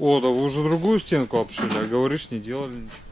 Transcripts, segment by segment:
О, да вы уже другую стенку обшили, а говоришь, не делали ничего.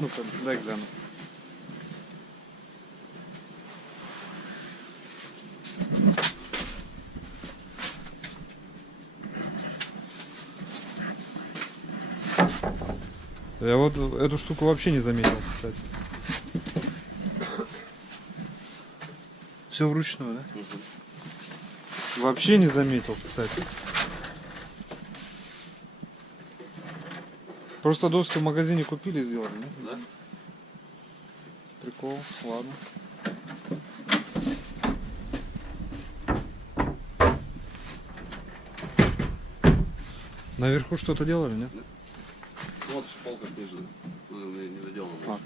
Ну-ка, дай гляну. Я вот эту штуку вообще не заметил, кстати. Все вручную, да? Угу. Вообще не заметил, кстати. Просто доски в магазине купили и сделали, нет? Да. Прикол, ладно. Наверху что-то делали, нет? Вот шпалка ниже, не доделана. А,